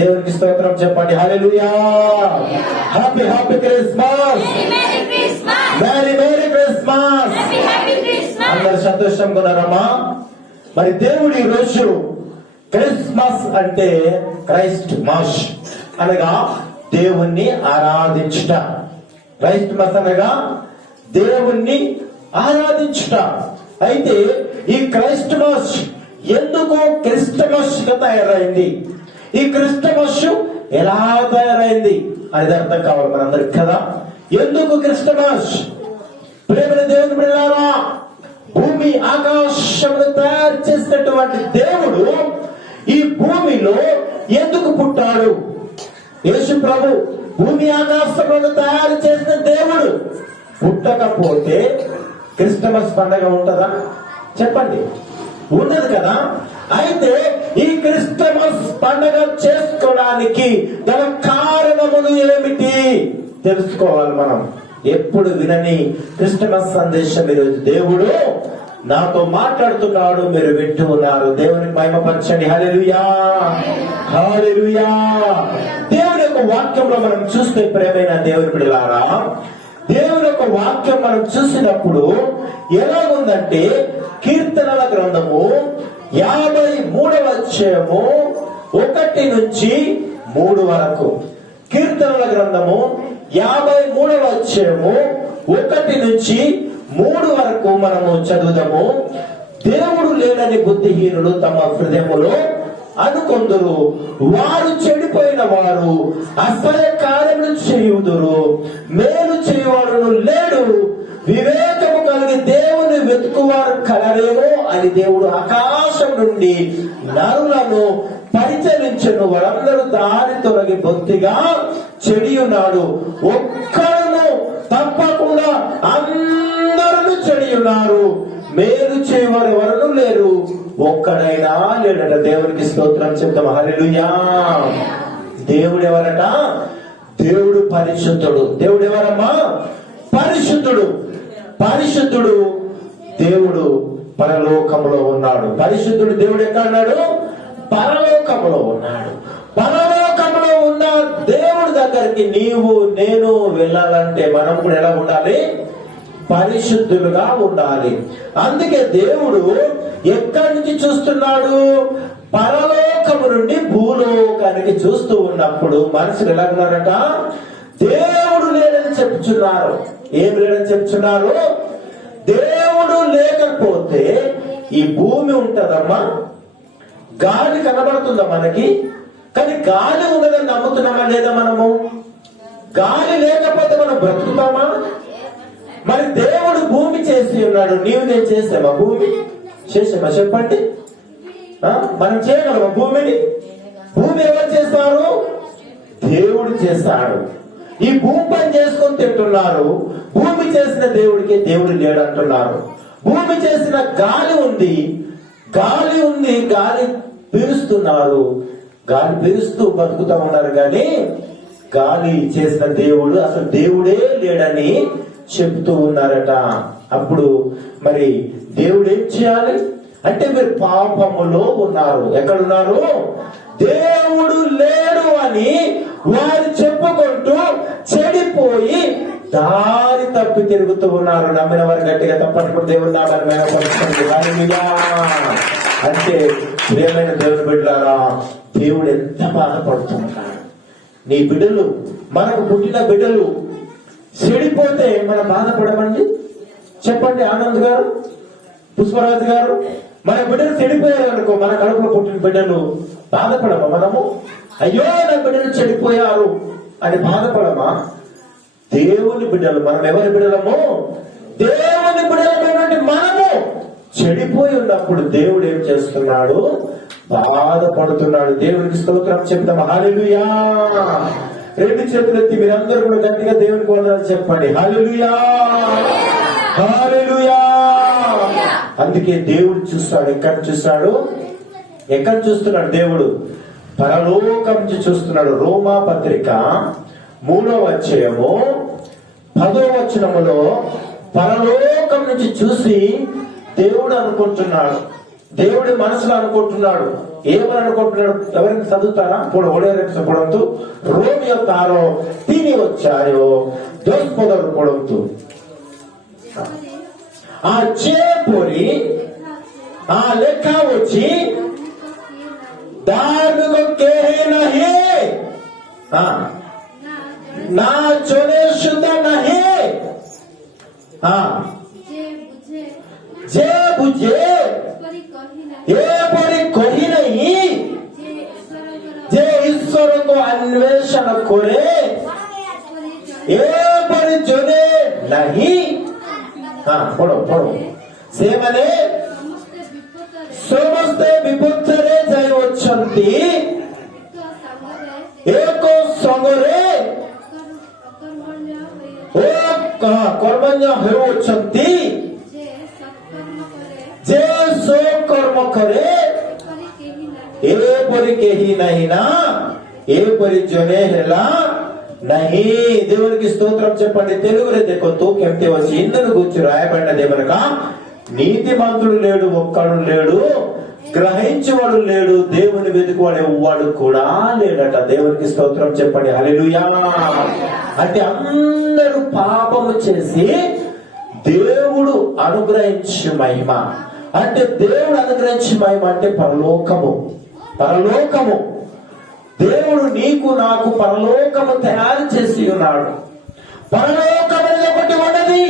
దేవునికి స్తోత్రం చెప్పండి. Hallelujah. Happy happy Christmas. Merry merry Christmas. అందరు సంతోషంగా ఉన్నారమ్మా? మరి దేవుడు ఈ రోజు క్రిస్మస్ అంటే క్రైస్ట్ మాస్ అనగా దేవుణ్ణి ఆరాధించుట. క్రైస్ట్ మస్ అనగా దేవుణ్ణి ఆరాధించుట. అయితే ఈ క్రైస్టమస్ ఎందుకు క్రిస్టమస్ గా తయారైంది, ఈ క్రిస్టమస్ ఎలా తయారైంది అనేది అర్థం కావాలి మనందరికి కదా. ఎందుకు క్రిస్టమస్? ప్రేమ దేవుని బిడ్డలారా, భూమి ఆకాశమును తయారు చేసినటువంటి దేవుడు ఈ భూమిలో ఎందుకు పుట్టాడు? యేసు ప్రభు భూమి ఆకాశములను తయారు చేసిన దేవుడు పుట్టకపోతే క్రిస్టమస్ పండగ ఉంటుందా? చెప్పండి, ఉండదు కదా. అయితే ఈ క్రిస్టమస్ పండగ చేసుకోవడానికి గల కారణములు ఏమిటి తెలుసుకోవాలి మనం. ఎప్పుడు వినని క్రిస్టమస్ సందేశం ఈరోజు దేవుడు నాతో మాట్లాడుతున్నాడు, మీరు వింటూ ఉన్నారు. దేవునికి మహిమపరచండి. హల్లెలూయా, హల్లెలూయా. దేవుని యొక్క వాక్యంలో మనం చూస్తే ప్రేమైన దేవుని బిడ్డలారా, దేవుని యొక్క వాక్యం మనం చూసినప్పుడు ఎలాగుందంటే, కీర్తనల గ్రంథము 53వ అధ్యాయము 1 నుంచి 3 వరకు. కీర్తనల గ్రంథము 53వ అధ్యాయము 1 నుంచి 3 వరకు మనము చదువుదాము. దేవుడు లేడని బుద్ధిహీనులు తమ హృదయములో అనుకొందురు, వారు చెడిపోయిన వారు అసలే కార్యములు చేయుదురు, మేలు చేయువాడును లేడు, వివేకము కలిగి దేవుని వెతుకువారు కలరేమో అని దేవుడు ఆకాశం నుండి నరులను పరిచరించను. వారందరూ దారి తొలగి బొత్తిగా చెడియున్నాడు, ఒక్కడును తప్పకుండా అందరూ చెడియున్నారు, మేలు చేయవారు ఎవరు లేరు, ఒక్కడైనా లేడట. దేవునికి స్తోత్రం చెప్తాం. హల్లెలూయా. దేవుడు ఎవరట? దేవుడు పరిశుద్ధుడు. దేవుడు ఎవరమ్మా? పరిశుద్ధుడు. పరిశుద్ధుడు దేవుడు పరలోకములో ఉన్నాడు. పరిశుద్ధుడు దేవుడు ఎక్కడ ఉన్నాడు? పరలోకములో ఉన్నాడు. పరలోకములో ఉన్న దేవుడి దగ్గరికి నీవు నేను వెళ్ళాలంటే మనం కూడా ఎలా ఉండాలి? పరిశుద్ధులుగా ఉండాలి. అందుకే దేవుడు ఎక్కడి నుంచి చూస్తున్నాడు? పరలోకము నుండి భూలోకానికి చూస్తూ ఉన్నప్పుడు మనుషులు ఎలా ఉన్నారట? దేవుడు లేడని చెప్తున్నారు. ఏం లేడని చెప్తున్నారు? దేవుడు లేకపోతే ఈ భూమి ఉంటదమ్మా? గాలి కనబడుతుందా మనకి? కానీ గాలి ఉన్నదని నమ్ముతున్నామా లేదా మనము? గాలి లేకపోతే మనం బ్రతుకుతామా? మరి దేవుడు భూమి చేసి ఉన్నాడు, నీవు నేను చేసామా? భూమి చేసామా? చెప్పండి. మనం చేయగలమా భూమిని? భూమి ఎవరు చేస్తారు? దేవుడు చేస్తాడు. ఈ భూమి పని చేసుకొని తింటున్నారు. భూమి చేసిన దేవుడికి దేవుడు లేడు అంటున్నారు. భూమి చేసిన గాలి ఉంది, గాలి ఉంది, గాలి పీలుస్తున్నారు, గాలి పీలుస్తూ బతుకుతా ఉన్నారు. కానీ గాలి చేసిన దేవుడు అసలు దేవుడే లేడని చెప్తూ ఉన్నారట. అప్పుడు మరి దేవుడు ఏం చేయాలి అంటే, మీరు పాపములో ఉన్నారు. ఎక్కడున్నారు? దేవుడు లేడు అని వారు చెప్పుకుంటూ చెడిపోయి దారి తప్పి తిరుగుతూ ఉన్నారు. నమ్మిన వారు గట్టిగా తప్పనుకుంటే దేవుడు నామని మేనపరుస్తుంది. అంటే ప్రియమైన దేవుని బిడ్డలారా, దేవుడు ఎంత బాధపడుతున్నాడు. నీ బిడ్డలు, మనకు పుట్టిన బిడ్డలు చెడిపోతే మనం బాధపడమండి? చెప్పండి ఆనంద్ గారు, పుష్పరాజు గారు. మన బిడ్డలు చెడిపోయారు అనుకో, మన కడుపులో పుట్టిన బిడ్డలు బాధపడమా మనము? అయ్యో నా బిడ్డలు చెడిపోయారు అని బాధపడమా? దేవుని బిడ్డలు మనం ఎవరి బిడ్డలము? దేవుని బిడ్డలమైనటువంటి మనము చెడిపోయి ఉన్నప్పుడు దేవుడు ఏం చేస్తున్నాడు? బాధపడుతున్నాడు. దేవునికి స్తోత్రం చెప్తాం. హల్లెలూయా. 2 చేతులు ఎత్తి మీరందరూ కూడా గట్టిగా దేవునికి వందనాలు చెప్పండి. హల్లెలూయా, హల్లెలూయా. అందుకే దేవుడు చూస్తాడు. ఎక్కడ చూస్తాడు? ఎక్కడ చూస్తున్నాడు దేవుడు? పరలోకం నుంచి చూస్తున్నాడు. రోమా పత్రిక 3వ అధ్యాయము 10వ వచనములో పరలోకం నుంచి చూసి దేవుడు అనుకుంటున్నాడు, దేవుడి మనసులో అనుకుంటున్నాడు. ఏమని అనుకుంటున్నాడు? ఎవరికి చదువుతారా? పొడంతు రోమియో తారో తిని వచ్చారో దోస్పదరు పొడంతు ఆ చేపొరి ఆ లెక్క వచ్చి ధార్మిక కేహే నహి నా చోనే శుద్ధ నహి जे बुझे ये परी कही नहीं जे ईश्वर को अन्वेषण करे ये परी जोने नहीं। हाँ पढ़ो पढ़ो से माने समस्ते विपत्तरे जाय वच्छन्ति एको संगरे ओ कर्मण्य होय वच्छन्ति जे सो कर्म करे ఏపరి కేహి నహినా ఏపరి జనే హెలా నహి। దేవునికి స్తోత్రం చెప్పండి। తెలుగులో దేకొత్తు కెంటే వచ్చి ఇందును గురించి రాయబడినదేమనగా నీతిమంతుడు లేడు, ఒక్కడు లేడు, గ్రహించువాడు లేడు, దేవుని వెతుకువాడు ఎవ్వడు కూడా లేడట। దేవునికి స్తోత్రం చెప్పండి। హల్లెలూయా। అంటే అందరూ పాపము చేసి దేవుడు అనుగ్రహించు మహిమ అంటే దేవుడు అనుగ్రహించే మహిమ అంటే పరలోకము। పరలోకము దేవుడు నీకు నాకు పరలోకము తయారు చేసి ఉన్నాడు। పరలోకమైన ఒకటి ఉన్నది,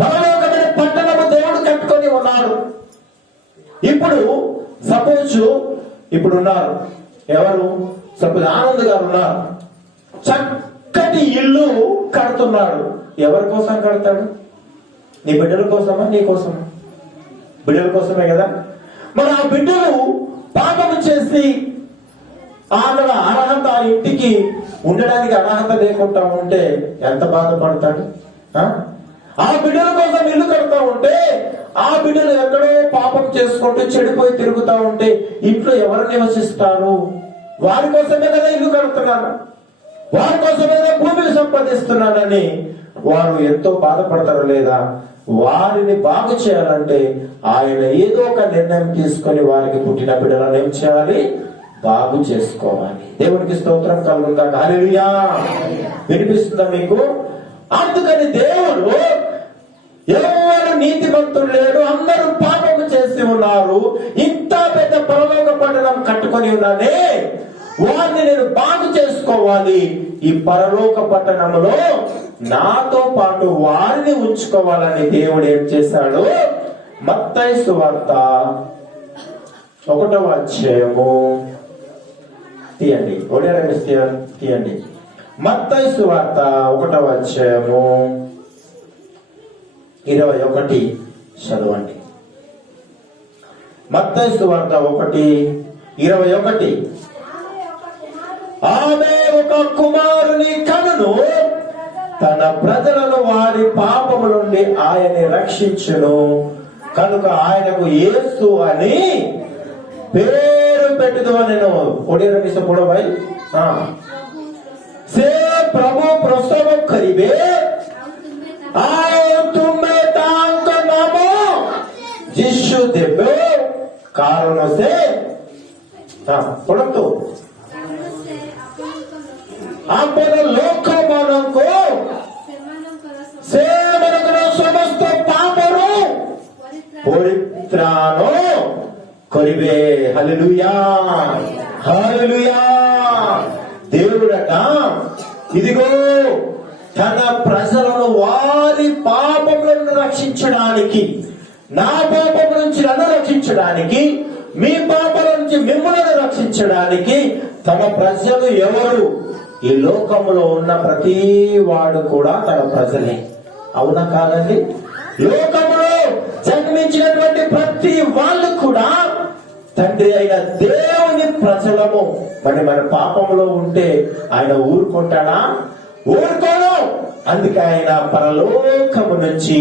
పరలోకమైన పట్టణము దేవుడు కట్టుకొని ఉన్నాడు। ఇప్పుడు సపోజ్ ఇప్పుడు ఉన్నారు ఎవరు? సపోజ్ ఆనంద్ గారు ఉన్నారు, చక్కటి ఇల్లు కడుతున్నాడు। ఎవరి కోసం కడతాడు? నీ బిడ్డల కోసమా? నీ కోసమా? బిడ్డల కోసమే కదా। మరి ఆ బిడ్డలు పాపము చేసి ఆమె అర్హత ఇంటికి ఉండడానికి అర్హత లేకుండా ఉంటే ఎంత బాధపడతాడు? ఆ బిడ్డల కోసం ఇల్లు కడతా ఉంటే ఆ బిడ్డలు ఎక్కడో పాపం చేసుకుంటూ చెడిపోయి తిరుగుతా ఉంటే ఇంట్లో ఎవరు నివసిస్తారు? వారి కోసమే కదా ఇల్లు కడుతున్నారు, వారి కోసమే కదా భూమిని సంపాదిస్తున్నాడని వారు ఎంతో బాధపడతారు లేదా? వారిని బాగు చేయాలంటే ఆయన ఏదో ఒక నిర్ణయం తీసుకొని వారికి పుట్టిన బిడ్డలను ఏం చేయాలి? బాగు చేసుకోవాలి। దేవునికి స్తోత్రం కలుగుగా। హల్లెలూయా। వినిపిస్తుందా మీకు? అందుకని దేవుడు ఎవరు నీతిమంతుడు లేడు, అందరూ పాపము చేసి ఉన్నారు, ఇంత పెద్ద పరలోక పట్టణం కట్టుకొని ఉన్నానే, వారిని నేను బాగు చేసుకోవాలి। ఈ పరలోక పట్టణంలో నాతో పాటు వారిని ఉంచుకోవాలని దేవుడు ఏం చేశాడు? మత్తయి సువార్త 1వ అధ్యాయము తీయండి, తీయండి। మత్తయి సువార్త 1వ అధ్యాయము 21 చదవండి। మత్తయి సువార్త 1:21 ఆమె ఒక కుమారుని కనును, తన ప్రజలను వారి పాపము నుండి ఆయన రక్షించును, కనుక ఆయనకు యేసు అని పేరు పెట్టుదు అనెను। పొడవై से प्रभु प्रसव करिबे आओ तुम्हें तांक नामो जिसु देबे कारण से परंतु आपण लोक मानको सेमनकर समस्त पापरू परित्राण करिबे। హల్లెలూయా హల్లెలూయా। దేవుడట ఇదిగో తన ప్రజలను వారి పాపములను రక్షించడానికి, నా పాపం నుంచి నన్ను రక్షించడానికి, మీ పాపల నుంచి మిమ్మల్ని రక్షించడానికి తన ప్రజలు ఎవరు? ఈ లోకంలో ఉన్న ప్రతి వాడు కూడా తన ప్రజలే, అవునా కాదండి? లోకంలో జన్మించినటువంటి ప్రతి వాళ్ళు కూడా తండ్రి అయిన దేవుని ప్రజలము। మరి మన పాపంలో ఉంటే ఆయన ఊరుకుంటాడా? ఊరుకోడు। అందుకే ఆయన పరలోకము నుంచి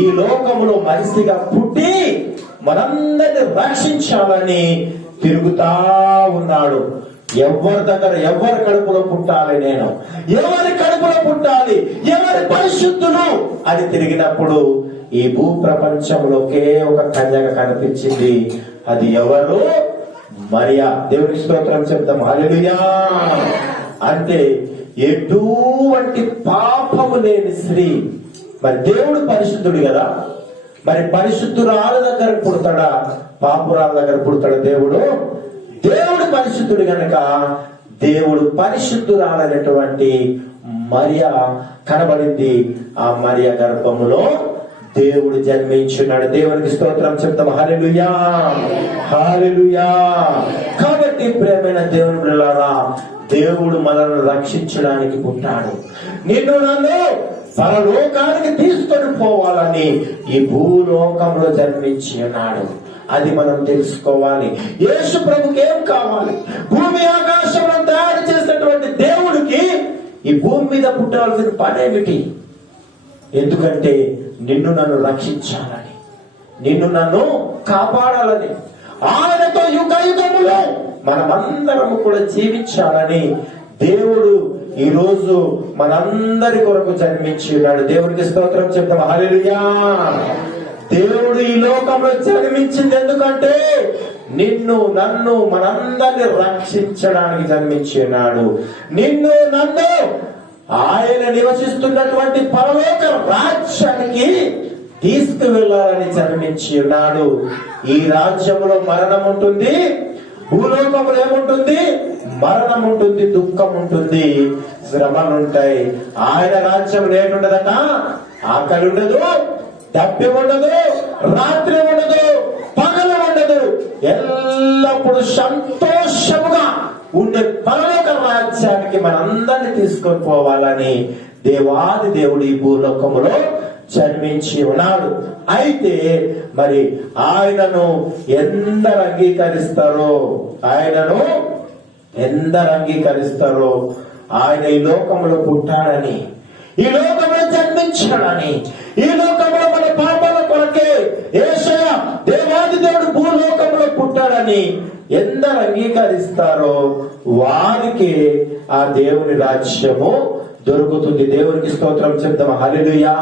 ఈ లోకములో మనిషిగా పుట్టి మనందరిని రక్షించాలని తిరుగుతా ఉన్నాడు। ఎవరి దగ్గర ఎవరి కడుపులో పుట్టాలి, నేను ఎవరి కడుపులో పుట్టాలి, ఎవరి పరిశుద్ధులు అని తిరిగినప్పుడు ఈ భూ ప్రపంచంలో ఒకే ఒక కన్యక కనిపించింది. అది ఎవరు? మరియా. దేవునికి స్తోత్రం చెప్తాం. హల్లెలూయా. అంటే ఎటువంటి పాపము లేని స్త్రీ. మరి దేవుడు పరిశుద్ధుడు కదా, మరి పరిశుద్ధురాల దగ్గర పుడతాడా, పాపురాల దగ్గర పుడతాడా? దేవుడు పరిశుద్ధుడు గనక దేవుడు పరిశుద్ధురాలైనటువంటి మరియా కనబడింది. ఆ మరియా గర్భములో దేవుడు జన్మించున్నాడు. దేవునికి స్తోత్రం చెప్తాం. హల్లెలూయా, హల్లెలూయా. కాబట్టి ప్రియమైన దేవుని బిడ్డలారా, దేవుడు మనల్ని రక్షించడానికి పుట్టాడు. నిన్ను నన్ను పరలోకానికి తీసుకొని పోవాలని ఈ భూలోకంలో జన్మించి ఉన్నాడు. అది మనం తెలుసుకోవాలి. యేసు ప్రభుకి ఏం కావాలి? భూమి ఆకాశంలో తయారు చేసినటువంటి దేవుడికి ఈ భూమి మీద పుట్టవలసిన పనేమిటి? ఎందుకంటే నిన్ను నన్ను రక్షించాలని, నిన్ను నన్ను కాపాడాలని, ఆయనతో యుగ యుగములో మనమందరము కూడా జీవించాలని దేవుడు ఈ రోజు మనందరి కొరకు జన్మించి ఉన్నాడు. దేవుడికి స్తోత్రం చెప్తాం. హల్లెలూయా. దేవుడు ఈ లోకంలో జన్మించింది ఎందుకంటే నిన్ను నన్ను మనందరిని రక్షించడానికి జన్మించి ఉన్నాడు. నిన్ను నన్ను ఆయన నివసిస్తున్నటువంటి పరలోక రాజ్యానికి తీసుకువెళ్ళాలని జన్మించి ఉన్నాడు. ఈ రాజ్యంలో మరణం ఉంటుంది, భూలోకంలో ఏముంటుంది? మరణం ఉంటుంది, దుఃఖం ఉంటుంది, శ్రమలు ఉంటాయి. ఆయన రాజ్యంలో ఏముండదట? ఆకలి ఉండదు, దప్పిక ఉండదు, రాత్రి ఉండదు, పగలు ఉండదు. ఎల్లప్పుడూ సంతోషముగా ఉండే పరలోక రాజ్యానికి మనందరినీ తీసుకొని పోవాలని దేవాది దేవుడు ఈ భూలోకములో జన్మించి ఉన్నాడు. అయితే మరి ఆయనను ఎందరు అంగీకరిస్తారో, ఆయనను ఎందరు అంగీకరిస్తారో, ఆయన ఈ లోకంలో పుట్టాడని, ఈ లోకంలో జన్మించాడని, ఈ లోకంలో మన పాపాల కొరకే యేసయ్య దేవాది దేవుడు భూలోకంలో పుట్టాడని ఎందరు అంగీకరిస్తారో వారికి ఆ దేవుని రాజ్యము దొరుకుతుంది. దేవునికి స్తోత్రం చెప్తాం. హల్లెలూయా.